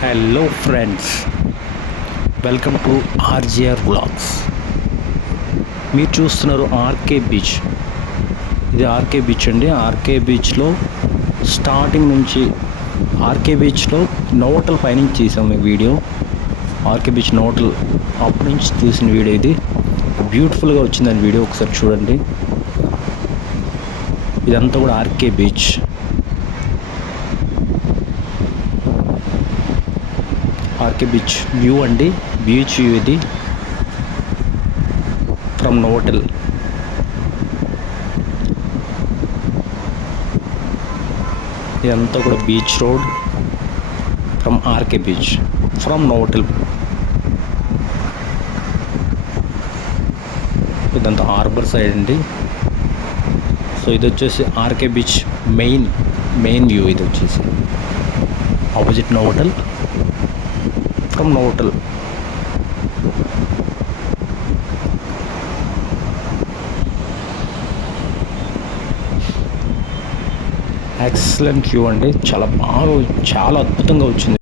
Hello friends, welcome to RGR vlogs. మీరు చూస్తున్నారు RK beach. ఇది ఆర్కే బీచ్ అండి. ఆర్కే బీచ్లో స్టార్టింగ్ నుంచి ఆర్కే బీచ్లో నోటల పైనుంచి తీసాము ఈ వీడియో. ఆర్కే బీచ్ నోటల్ అప్పటి నుంచి తీసిన వీడియో ఇది. బ్యూటిఫుల్గా వచ్చిందని వీడియో ఒకసారి చూడండి. ఇదంతా కూడా RK beach. RK beach view అండి, బీచ్ వ్యూ ఇది ఫ్రమ్ నోటల్. ఇదంతా కూడా beach road from RK beach from Novotel. ఇదంతా హార్బర్ సైడ్ అండి. సో ఇది వచ్చేసి ఆర్కే బీచ్ మెయిన్ వ్యూ. ఇది వచ్చేసి ఆపోజిట్ నోటల్, ఫ్రమ్ నోటల్. ఎక్సలెంట్ వ్యూ అండి. చాలా అద్భుతంగా వచ్చింది.